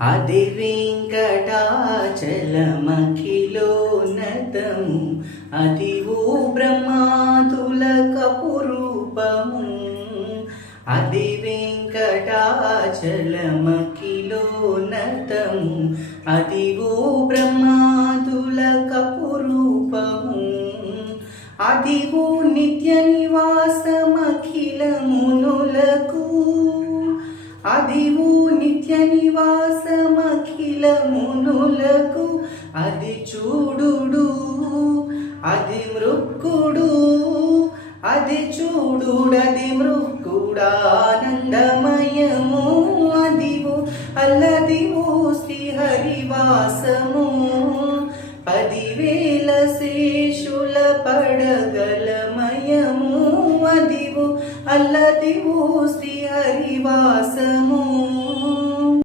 అది వెంకటాచలమఖిలోన్నతము అదివో బ్రహ్మాతుల కపురూపము. అది వెంకటాచలమఖిలోన్నతము అదివో బ్రహ్మాతుల కపురూపము. అదివో నిత్య నివాసమఖిలమునులకు. అదివో నిత్య నివాసమఖిలమునులకు. అది చూడుడు అది మృక్కుడు. అది చూడుడది మృక్కుడానందమయము. అదివో అల్లది